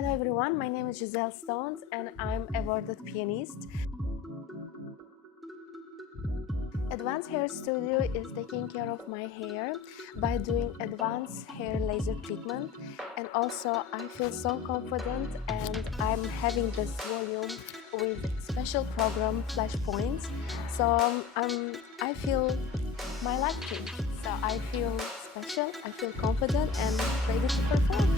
Hello everyone, my name is Giselle Stones and I'm awarded pianist. Advanced Hair Studio is taking care of my hair by doing advanced hair laser treatment, and also I feel so confident and I'm having this volume with special program flashpoints. So I feel my life changed. So I feel special, I feel confident and ready to perform.